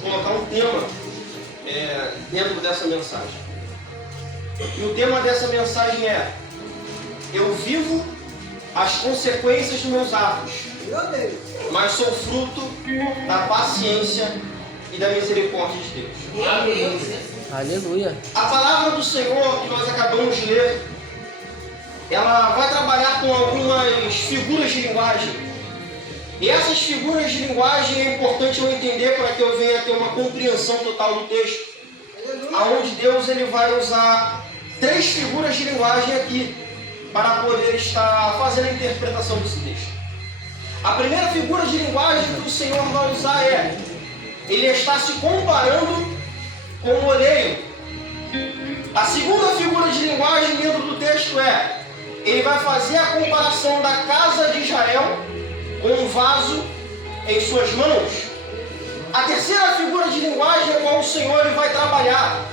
colocar um tema dentro dessa mensagem. E o tema dessa mensagem é: eu vivo as consequências dos meus atos, mas sou fruto da paciência e da misericórdia de Deus. Aleluia. A palavra do Senhor que nós acabamos de ler, ela vai trabalhar com algumas figuras de linguagem. E essas figuras de linguagem é importante eu entender para que eu venha ter uma compreensão total do texto. Aonde Deus ele vai usar 3 figuras de linguagem aqui para poder estar fazendo a interpretação desse texto. A primeira figura de linguagem que o Senhor vai usar ele está se comparando com o oleiro. A segunda figura de linguagem dentro do texto ele vai fazer a comparação da casa de Israel com um vaso em suas mãos. A terceira figura de linguagem a qual o Senhor ele vai trabalhar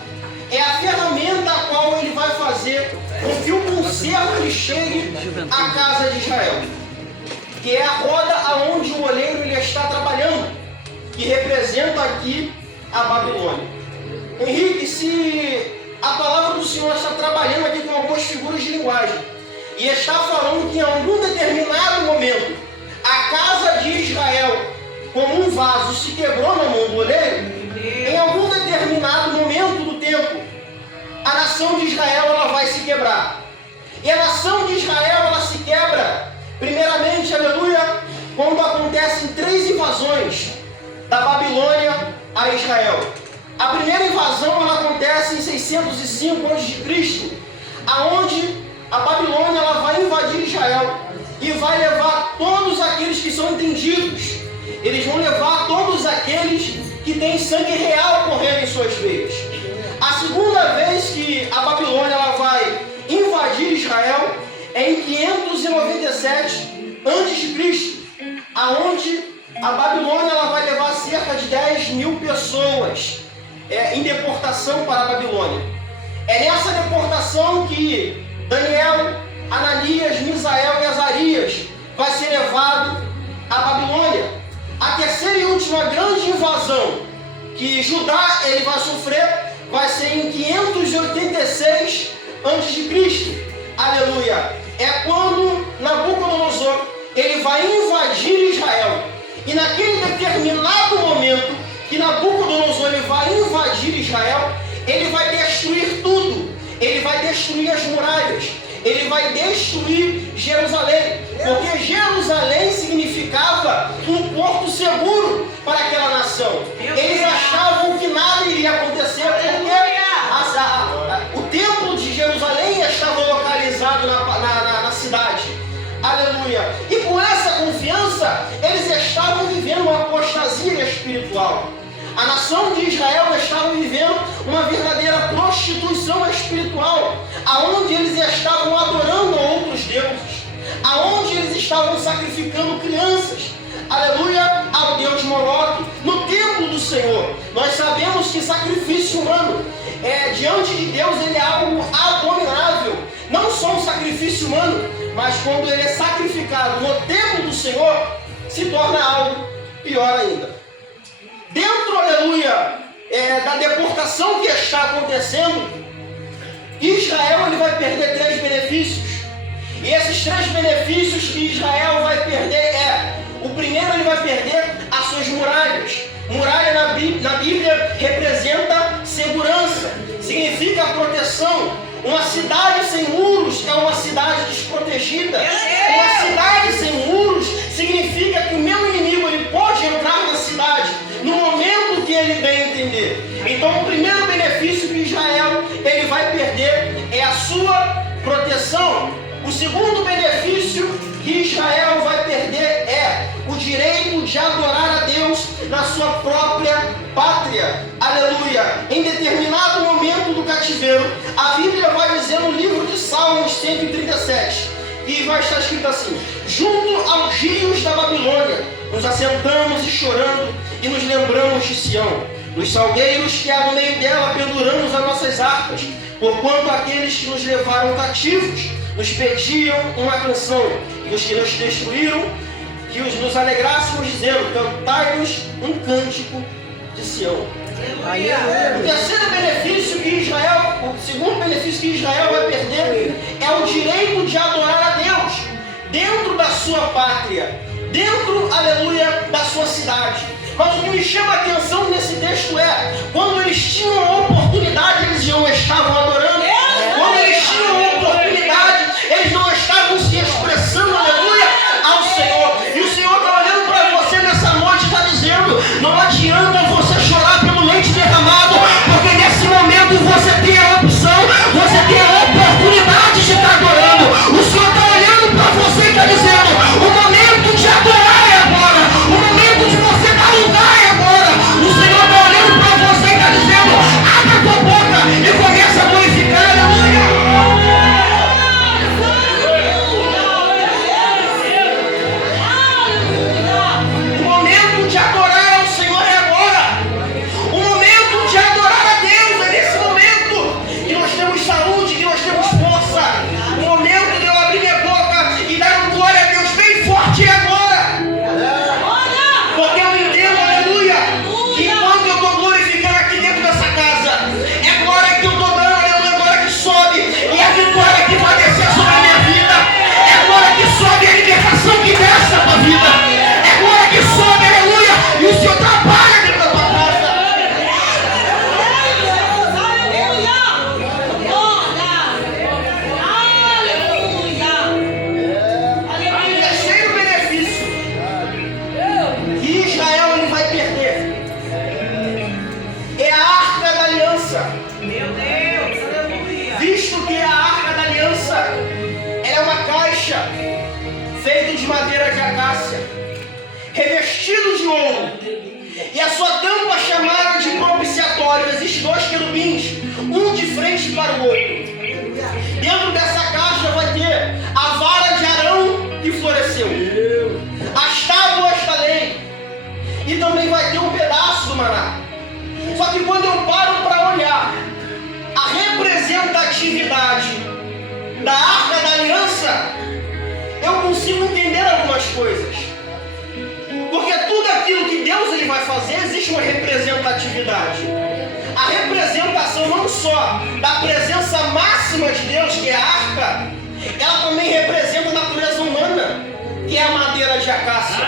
é a ferramenta a qual ele vai fazer com que o conserto ele chegue à casa de Israel, que é a roda aonde o oleiro ele está trabalhando, que representa aqui a Babilônia. Henrique, se a palavra do Senhor está trabalhando aqui com algumas figuras de linguagem e está falando que em algum determinado momento a casa de Israel, como um vaso, se quebrou na mão do oleiro, em algum determinado momento do tempo, a nação de Israel ela vai se quebrar. E a nação de Israel ela se quebra, primeiramente, aleluia, quando acontecem 3 invasões da Babilônia a Israel. A primeira invasão ela acontece em 605 a.C., aonde a Babilônia ela vai invadir Israel e vai levar todos aqueles que são entendidos. Eles vão levar todos aqueles que têm sangue real correndo em suas veias. A segunda vez que a Babilônia ela vai invadir Israel é em 597 a.C., aonde a Babilônia ela vai levar cerca de 10.000 pessoas em deportação para a Babilônia. É nessa deportação que Daniel, Ananias, Misael e Azarias vai ser levado à Babilônia. A terceira e última grande invasão que Judá ele vai sofrer vai ser em 586 a.C. Aleluia! É quando Nabucodonosor ele vai invadir Israel. E naquele determinado momento que Nabucodonosor ele vai invadir Israel, ele vai destruir tudo. Ele vai destruir as muralhas. Ele vai destruir Jerusalém, porque Jerusalém significava um porto seguro para aquela nação. Eles achavam que nada iria acontecer, porque o templo de Jerusalém estava localizado na cidade. Aleluia! E com essa confiança, eles estavam vivendo uma apostasia espiritual. A nação de Israel estava vivendo uma verdadeira prostituição espiritual, aonde eles estavam adorando outros deuses, aonde eles estavam sacrificando crianças, aleluia, ao Deus Moloque, no templo do Senhor. Nós sabemos que sacrifício humano, diante de Deus, ele é algo abominável. Não só um sacrifício humano, mas quando ele é sacrificado no templo do Senhor, se torna algo pior ainda. Dentro, aleluia, da deportação que está acontecendo, Israel ele vai perder 3 benefícios. E esses 3 benefícios que Israel vai perder o primeiro, ele vai perder as suas muralhas. Muralha na Bíblia representa segurança, significa proteção. Uma cidade sem muros é uma cidade desprotegida. Uma cidade sem muros significa que o meu inimigo ele pode entrar na cidade no momento que ele bem entender. Então o primeiro benefício que Israel ele vai perder é a sua proteção. O segundo benefício que Israel vai perder é o direito de adorar a Deus na sua própria pátria. Aleluia! Em determinado momento do cativeiro, a Bíblia vai dizer no livro de Salmos 137, e vai estar escrito assim: junto aos rios da Babilônia, nos assentamos e chorando, e nos lembramos de Sião. Nos salgueiros que há no meio dela, penduramos as nossas harpas, porquanto aqueles que nos levaram cativos nos pediam uma canção, e os que nos destruíram, que nos alegrássemos, dizendo: cantai-nos um cântico de Sião. Aleluia. O terceiro benefício que Israel, o segundo benefício que Israel vai perder é o direito de adorar a Deus dentro da sua pátria, dentro, aleluia, da sua cidade. Mas o que me chama a atenção nesse texto é, quando eles tinham a oportunidade, eles não estavam adorando. Quando eles tinham a oportunidade, eles não estavam se expressando, aleluia, ao Senhor. E o Senhor está olhando para você nessa noite e está dizendo, não adianta você chorar pelo leite derramado, porque nesse momento você tem a opção, você tem a oportunidade de estar adorando. O Senhor está olhando para você e está dizendo, o momento de adorar é agora, o momento de você dar lugar é agora. O Senhor está olhando para você e está dizendo, abre a tua boca e começa a glorificar, aleluia. O momento de adorar ao Senhor é agora. O momento de adorar a Deus é nesse momento que nós temos saúde, que nós temos força. O momento de eu abrir minha boca e dar glória a Deus bem forte é agora. Porque eu entendo, aleluia, que quando eu estou glorificando aqui dentro dessa casa, é glória que eu estou dando, aleluia, é glória que sobe, e a vitória que vai descer sobre a minha vida, é glória que sobe, a libertação que desce na tua vida, é glória que sobe, aleluia, e o Senhor trabalha dentro da tua casa. O terceiro benefício que Israel ele vai perder é a Arca da Aliança. Visto que a Arca da Aliança ela é uma caixa feita de madeira de acácia, revestido de ouro, e a sua tampa chamada de propiciatório. Existem dois querubins, um de frente para o outro. Dentro dessa caixa vai ter a vara de Arão que floresceu, as tábuas da lei, e também vai ter um pedaço do maná. Só que quando eu paro para olhar a representatividade da Arca da Aliança, eu consigo entender algumas coisas. Porque tudo aquilo que Deus ele vai fazer, existe uma representatividade. A representação não só da presença máxima de Deus, que é a arca, ela também representa a natureza humana, que é a madeira de acácia.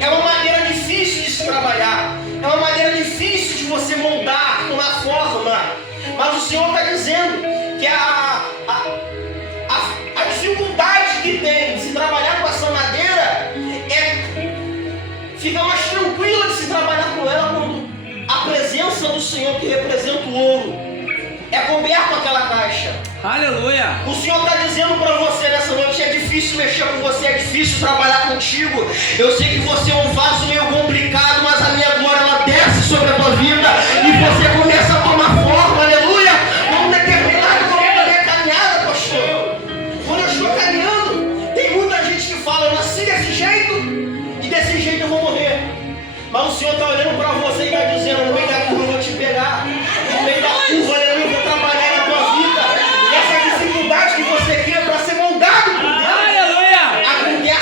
É uma madeira difícil de se trabalhar, é uma madeira difícil de você moldar, tomar forma. Mas o Senhor está dizendo que a dificuldade que tem de se trabalhar com essa madeira fica mais tranquila de se trabalhar com ela quando a presença do Senhor, que representa o ouro, é coberto aquela caixa. Aleluia. O Senhor está dizendo para você nessa noite, é difícil mexer com você, é difícil trabalhar contigo. Eu sei que você é um vaso meio complicado, mas a minha glória ela desce sobre a tua vida e você começa a tomar forma, aleluia, num determinado momento da minha caminhada, pastor. Quando eu estou caminhando, tem muita gente que fala, eu nasci desse jeito e desse jeito eu vou morrer. Mas o Senhor está olhando para você e está dizendo, no meio da curva eu vou te pegar, no meio da curva, aleluia, eu vou trabalhar na tua vida. E essa dificuldade que você quer para ser moldado por Deus, Aleluia.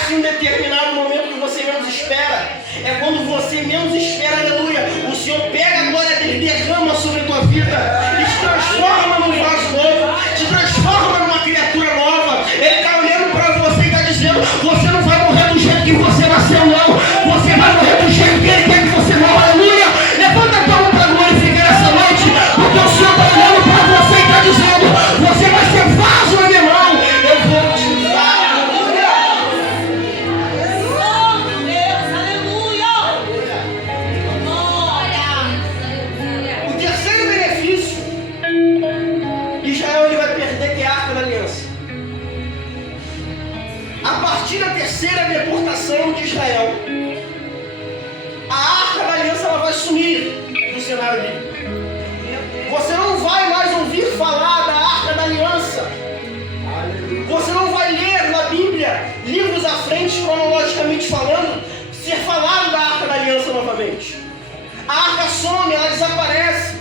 acontece em um determinado momento que você menos espera. É quando você menos espera, aleluia, o Senhor pega a glória dele, derrama sobre a tua vida e te transforma num vaso novo, te transforma numa criatura nova. Ele está olhando para você e está dizendo, você não vai morrer do jeito que você nasceu, não. Você vai morrer do jeito que ele quer que você morra, aleluia. Levanta a tua mão para glorificar essa noite, porque o Senhor está olhando para você e está dizendo, você vai ser vaso na minha mão, eu vou te usar. O terceiro benefício que Israel ele vai perder, que é a Arca da Aliança. A partir da terceira deportação de Israel, a Arca da Aliança ela vai sumir do cenário bíblico. Você não vai mais ouvir falar da Arca da Aliança. Você não vai ler na Bíblia, livros à frente, cronologicamente falando, ser falado da Arca da Aliança novamente. A arca some, ela desaparece.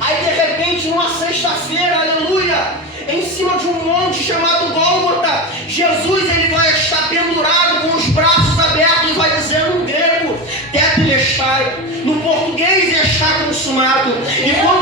Aí de repente, numa sexta-feira, aleluia, em cima de um monte chamado Gólgota, Jesus ele vai estar pendurado com os braços abertos e vai dizer no grego, Tetelestai, no português, Estai mato. E quando